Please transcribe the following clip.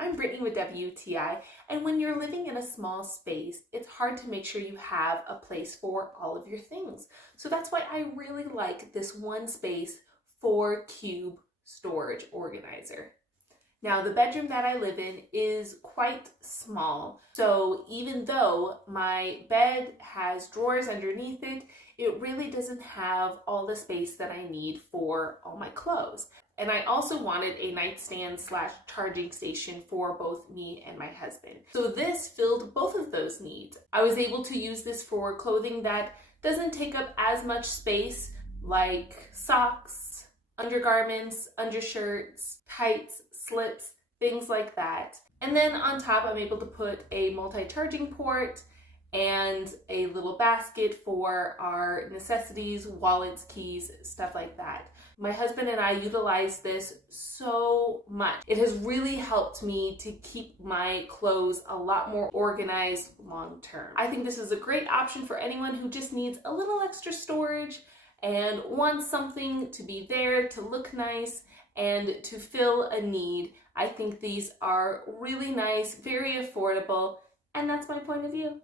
I'm Brittany with WTI, and when you're living in a small space, it's hard to make sure you have a place for all of your things. So that's why I really like this OneSpace 4-cube storage organizer. Now, the bedroom that I live in is quite small, so even though my bed has drawers underneath it, it really doesn't have all the space that I need for all my clothes. And I also wanted a nightstand / charging station for both me and my husband. So this filled both of those needs. I was able to use this for clothing that doesn't take up as much space, like socks, undergarments, undershirts, tights, slips, things like that. And then on top, I'm able to put a multi-charging port and a little basket for our necessities, wallets, keys, stuff like that. My husband and I utilize this so much. It has really helped me to keep my clothes a lot more organized long term. I think this is a great option for anyone who just needs a little extra storage and wants something to be there, to look nice, and to fill a need. I think these are really nice, very affordable, and that's my point of view.